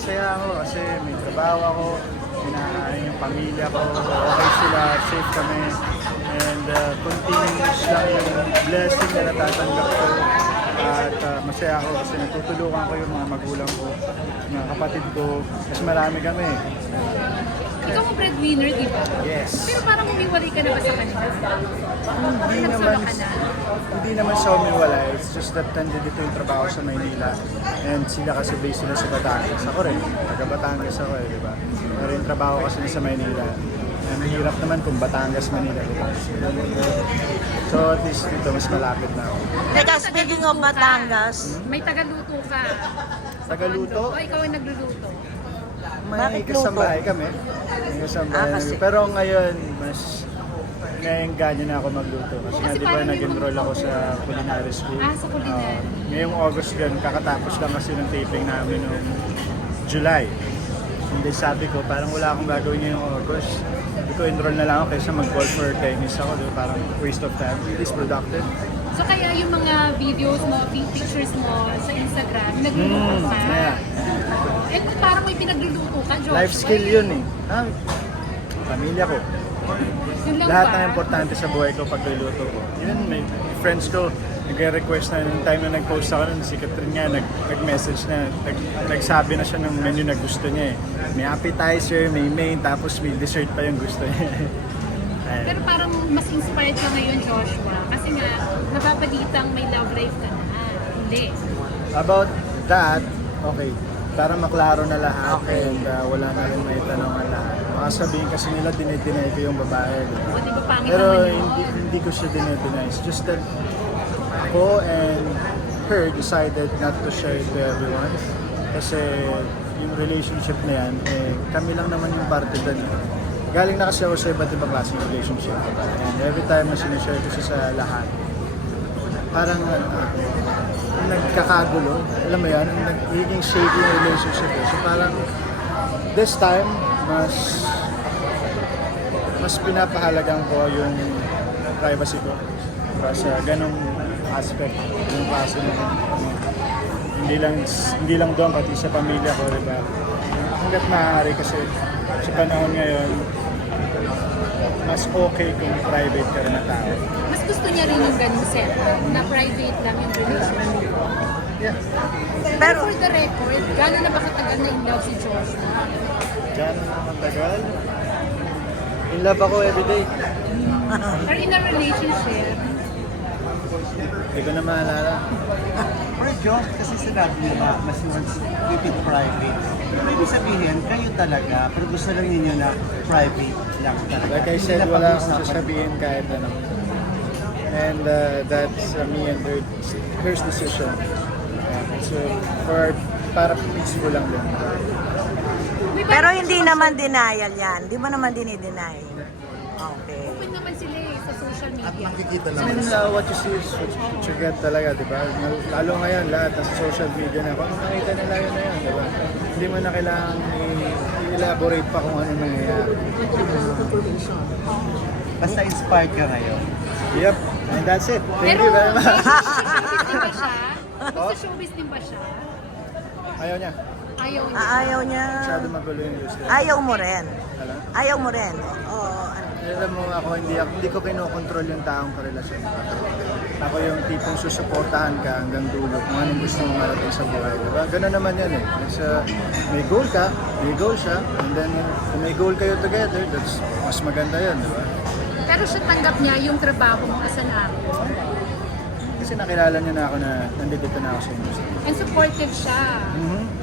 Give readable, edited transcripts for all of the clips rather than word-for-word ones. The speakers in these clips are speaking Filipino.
masaya ako kasi may trabaho ako, inaayos yung pamilya ko, okay sila, safe kami, and continuous lang yung blessing na natatanggap ko. At masaya ako kasi natutulungan ko yung mga magulang ko, mga kapatid ko, kasi marami kami. Ikaw ang breadwinner, di ba? Yes. Pero parang humiwalay ka na ba sa kanila? Hindi naman, ka na? hindi naman sa umiwalay. It's just that nandito yung trabaho sa Maynila. And sila kasi based sila sa Batangas. Ako rin, taga Batangas ako di ba? Pero yung trabaho kasi sa Maynila. And hirap naman kung Batangas, Manila, di ba? So at least dito mas malapit na ako. Teka, speaking of Batangas, May tagaluto ka. Tagaluto? O ikaw ang nagluluto? May Bakit kasambahay kami. May kasambahay kasi- Pero ngayon, mas ngayon na ako magluto. Kasi nga, Kasi di ba, parang nag-enroll ako sa culinary school. Sa culinary. Ngayong August din, kakatapos lang kasi ng taping namin noong July. Hindi sabi ko, parang wala akong gagawin ngayong August. Hindi ko enroll na lang ako kaysa mag-call for tennis ako. Diba? Parang waste of time. It is productive. So kaya yung mga videos mo, pictures mo sa Instagram, nagluluto ka. Yeah. And parang may pinagluluto ka, Joshua. Life skill yun eh. Pamilya ko. Yun lang Lahat ba? ng importante sa buhay ko pagluluto ko. Yun, may friends ko, nagre-request na yung time na nag-post ako nun, si Catherine nga, nag-message na, nagsabi na siya ng menu na gusto niya eh. May appetizer, may main, tapos may dessert pa yung gusto niya. Ayun. Pero parang mas inspired ka ngayon, Joshua. Kasi nga, napapalitang may love life ka na. Hindi. About that, okay, para maklaro na lahat and wala na rin may tanongan lahat. Baka sabihin kasi nila dinideny ko yung babae. Diba? O, di ba pangit Pero naman yun? hindi ko siya dinideny. It's just that ako and her decided not to share it to everyone. Kasi yung relationship na yan, kami lang naman yung parte doon. Galing na kasi ako sa iba't ibang klaseng relationship. And every time na sinishare ko siya sa lahat, parang nagkakagulo. Alam mo yan, nagiging shaky yung relationship. So parang this time, mas pinapahalagan ko yung privacy ko. Sa ganong aspect, yung kaso na hindi lang doon, pati sa pamilya ko, diba? Hanggat maaari kasi sa panahon ngayon, mas okay kung private ka rin na tao. Mas gusto niya rin yung ganung setup, na private lang yung relationship. Yeah. Pero for the record, gano'n na ba katagal na in love si Joshua? Diyan na matagal. In love ako everyday. Or in a relationship? Hindi ko na maalala. Pero Josh, kasi sinabi niyo na mas you want to keep it private. Pero ibig sabihin, kayo talaga, pero gusto lang ninyo na private lang talaga. Like I Hindi said, na wala akong pag-usapan. sasabihin kahit ano. And that's me and her decision. So, para peaceful lang din. pero hindi naman denial yan. Di mo naman dinideny. Okay. Open naman sila sa social At media. nakikita I lang. mean, what you see is what you get talaga, di ba? Lalo ngayon, lahat ng social media na, kung nakita nila yun na yun, di ba? Hindi mo na kailangan i-elaborate pa kung ano nangyayari. Basta inspired ka ngayon. Yep, and that's it. Thank Pero you very much. Sa showbiz din ba siya? Ayaw niya. Ayaw niya. Ayaw niya. Masyado magulo yung gusto. Ayaw mo rin. Alam? Ayaw mo rin. Oo. Alam mo, ako hindi ko kinokontrol yung taong karelasyon. Ako yung tipong susuportahan ka hanggang dulo kung anong gusto mo marating sa buhay. Diba? Ganun naman yan eh. May goal ka, may goal siya, and then kung may goal kayo together, that's mas maganda yun, diba? Pero siya tanggap niya yung trabaho mo as an actor. Kasi nakilala niya na ako na nandito na ako sa industry. And supportive siya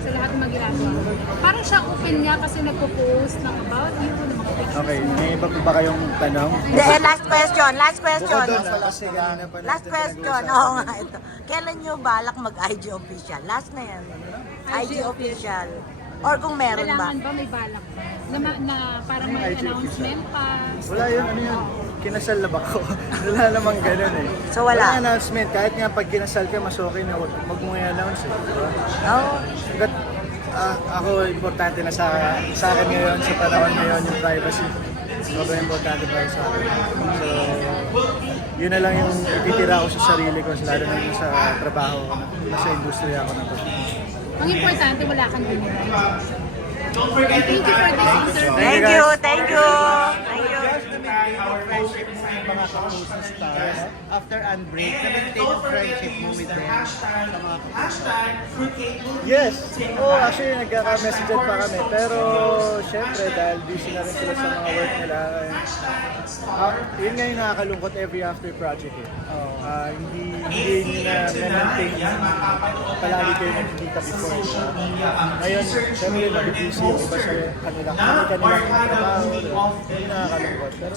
sa lahat ng mga ginagawa mo. Parang siya open niya kasi nagpo-post ng about you, ng mga pictures. Okay, may iba pa ba kayong tanong? Hindi, last question. Last question. Bukod doon, kasi kanina pa Last natin question. pinag-uusapan. Oo nga ito. Kailan nyo balak mag-IG official? Last na yan. IG official. Or kung meron ba? Kailangan ba may balak pa? Na parang may IG announcement pa? Wala yun, ano yun? Kinasal na ba ako? Wala namang ganun eh. So, wala? announcement. Kahit nga pag kinasal ka, mas okay na wag mo i-announce eh. Diba? Oo. But ako, importante na sa akin ngayon, sa panahon ngayon, yung privacy. Sobrang importante para sa akin. So, yun na lang yung ititira ko sa sarili ko, lalo na yung sa trabaho ko, nasa industriya ako na to. Ang importante, wala kang dinirect. Thank you for this interview. Thank you, thank you. Thank you. Just to maintain ang friendship mo sa mga kapuso stars after Unbreak, na-maintain ang friendship mo with them sa mga kapuso. Yes. Oo, actually nagkaka-messagean pa kami. Pero syempre dahil busy na rin sila sa mga work nila. Yun nga yung nakakalungkot every after project eh. Hindi nyo na maintain palagi kayo nagkikita before. Ngayon, syempre nag-busy yung iba sa kanila. Kanilang trabaho. Yun yung nakakalungkot. Pero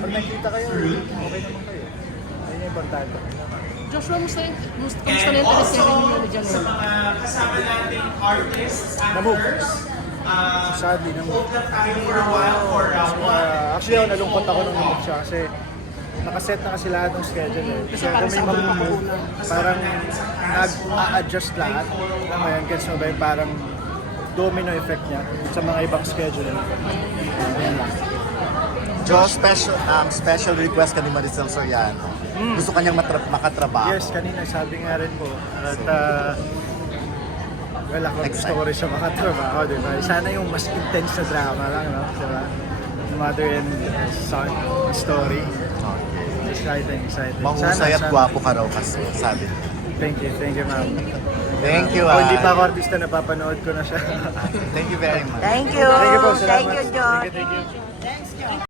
pag nakita kayo, okay naman kayo. Ayun yung importante. Joshua, kamusta na yung teleserye niyo ni Janelle? Na-move. Sadly, na-move. Actually, ako nalungkot ako nung na-move siya kasi nakaset na kasi lahat ng schedule eh. Kasi kung may mag-move, parang nag-a-adjust lahat. Alam mo yan, gets mo ba yung parang domino effect niya sa mga ibang schedule. Ayan lang. Josh, special request ka ni Maricel Soriano. Gusto kanyang makatrabaho. Yes, kanina sabi nga rin po. At well, ako Next gusto ko rin siya makatrabaho, di ba? Sana yung mas intense na drama lang, no? Di ba? Mother and son story. Exciting. Mahusay at gwapo ka raw kasi, sabi. Thank you, ma'am. Thank you, Kung hindi Ay. pa ako artista, napapanood ko na siya. Thank you very much. Thank you. Thank you po, Thank salamat. you, John. Thank you.